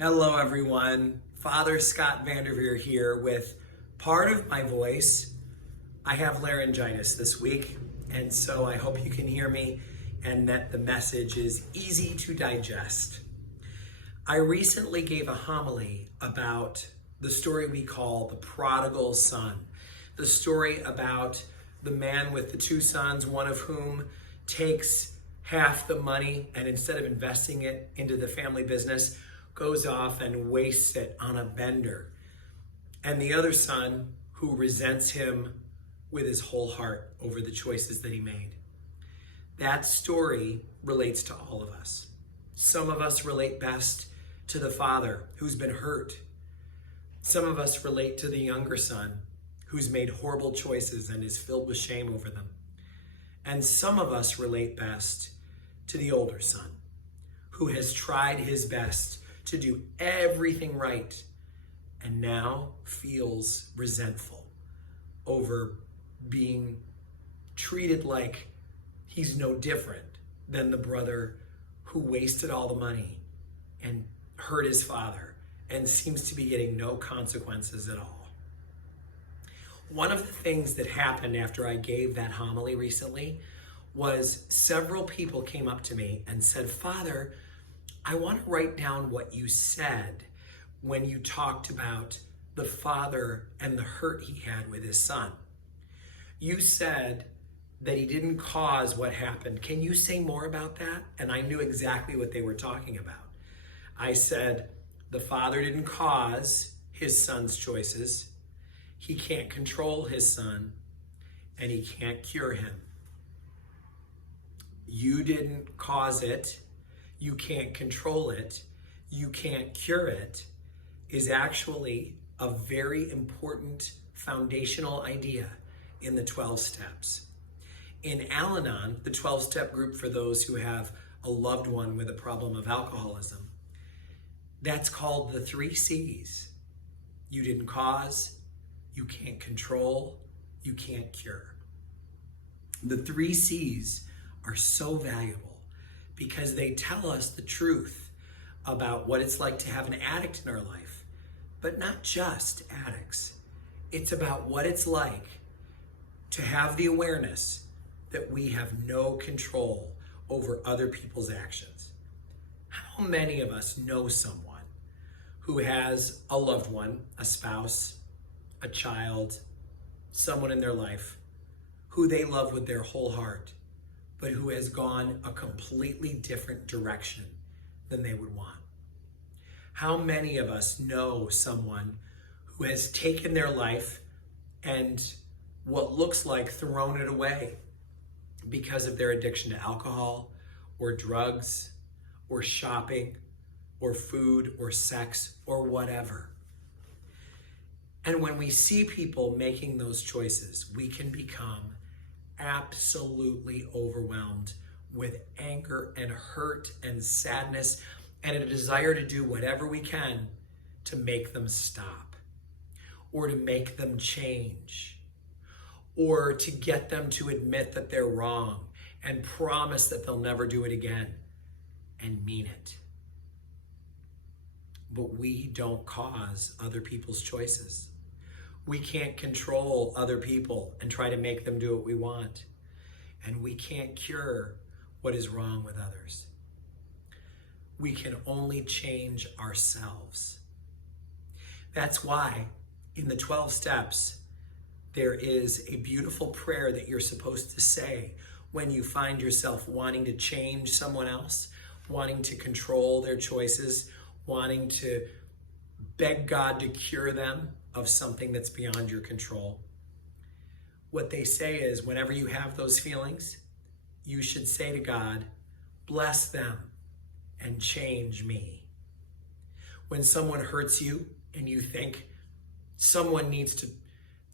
Hello, everyone. Father Scott Vanderveer here with part of my voice. I have laryngitis this week, and so I hope you can hear me and that the message is easy to digest. I recently gave a homily about the story we call the prodigal son, the story about the man with the two sons, one of whom takes half the money and instead of investing it into the family business, goes off and wastes it on a vendor. And the other son who resents him with his whole heart over the choices that he made. That story relates to all of us. Some of us relate best to the father who's been hurt. Some of us relate to the younger son who's made horrible choices and is filled with shame over them. And some of us relate best to the older son who has tried his best to do everything right and now feels resentful over being treated like he's no different than the brother who wasted all the money and hurt his father and seems to be getting no consequences at all. One of the things that happened after I gave that homily recently was several people came up to me and said, "Father, I want to write down what you said when you talked about the father and the hurt he had with his son. You said that he didn't cause what happened. Can you say more about that?" And I knew exactly what they were talking about. I said, the father didn't cause his son's choices. He can't control his son, and he can't cure him. You didn't cause it. You can't control it, you can't cure it, is actually a very important foundational idea in the 12 steps. In Al-Anon, the 12-step group for those who have a loved one with a problem of alcoholism, that's called the 3 C's. You didn't cause, you can't control, you can't cure. The 3 C's are so valuable because they tell us the truth about what it's like to have an addict in our life, but not just addicts. It's about what it's like to have the awareness that we have no control over other people's actions. How many of us know someone who has a loved one, a spouse, a child, someone in their life who they love with their whole heart, but who has gone a completely different direction than they would want? How many of us know someone who has taken their life and what looks like thrown it away because of their addiction to alcohol or drugs or shopping or food or sex or whatever? And when we see people making those choices, we can become absolutely overwhelmed with anger and hurt and sadness and a desire to do whatever we can to make them stop or to make them change or to get them to admit that they're wrong and promise that they'll never do it again and mean it. But we don't cause other people's choices. We can't control other people and try to make them do what we want. And we can't cure what is wrong with others. We can only change ourselves. That's why in the 12 steps, there is a beautiful prayer that you're supposed to say when you find yourself wanting to change someone else, wanting to control their choices, wanting to beg God to cure them of something that's beyond your control. What they say is, whenever you have those feelings, you should say to God, bless them and change me. When someone hurts you and you think someone needs to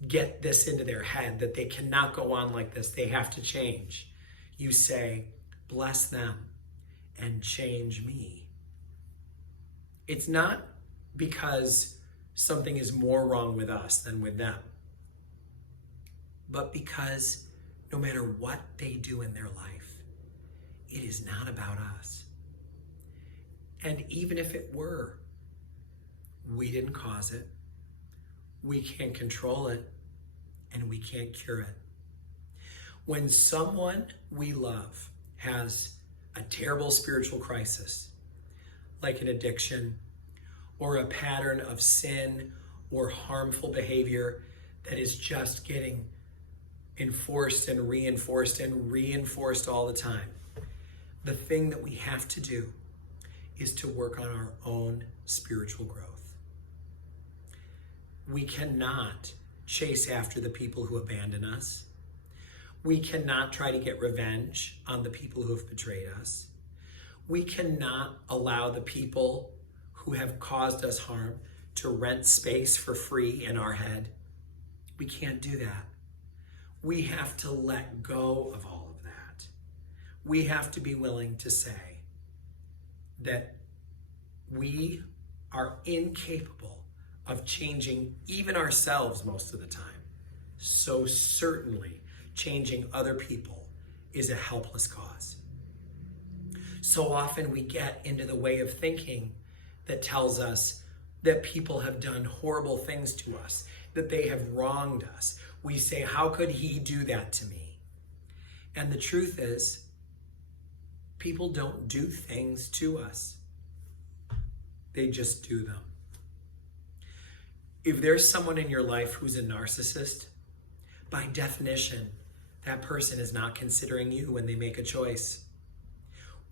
get this into their head, that they cannot go on like this, they have to change, you say, bless them and change me. It's not because something is more wrong with us than with them, but because no matter what they do in their life, it is not about us. And even if it were, We didn't cause it. We can't control it, and we can't cure it. When someone we love has a terrible spiritual crisis, like an addiction or a pattern of sin or harmful behavior that is just getting enforced and reinforced all the time, the thing that we have to do is to work on our own spiritual growth. We cannot chase after the people who abandon us. We cannot try to get revenge on the people who have betrayed us. We cannot allow the people who have caused us harm to rent space for free in our head. We can't do that. We have to let go of all of that. We have to be willing to say that we are incapable of changing even ourselves most of the time. So certainly changing other people is a helpless cause. So often we get into the way of thinking that tells us that people have done horrible things to us, that they have wronged us. We say, how could he do that to me? And the truth is, people don't do things to us. They just do them. If there's someone in your life who's a narcissist, by definition, that person is not considering you when they make a choice.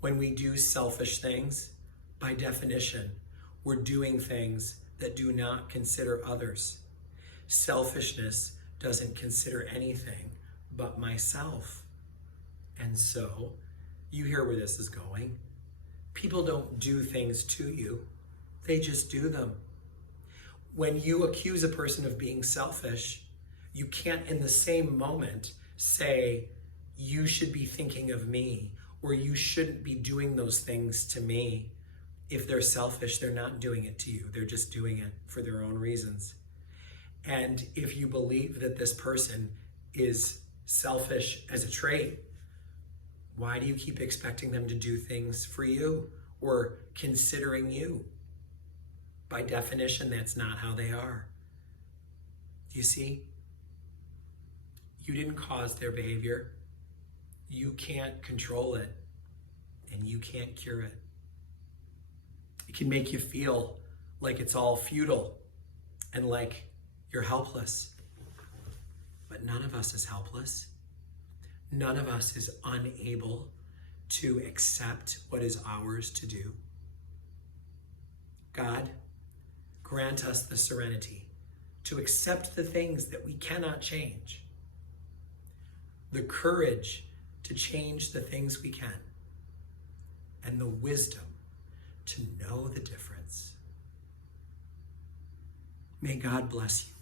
When we do selfish things, by definition, we're doing things that do not consider others. Selfishness doesn't consider anything but myself. And so, you hear where this is going. People don't do things to you. They just do them. When you accuse a person of being selfish, you can't in the same moment say, you should be thinking of me, or you shouldn't be doing those things to me. If they're selfish, they're not doing it to you. They're just doing it for their own reasons. And if you believe that this person is selfish as a trait, why do you keep expecting them to do things for you or considering you? By definition, that's not how they are. Do you see? You didn't cause their behavior. You can't control it, and you can't cure it. It can make you feel like it's all futile and like you're helpless. But none of us is helpless. None of us is unable to accept what is ours to do. God, grant us the serenity to accept the things that we cannot change, the courage to change the things we can, and the wisdom to know the difference. May God bless you.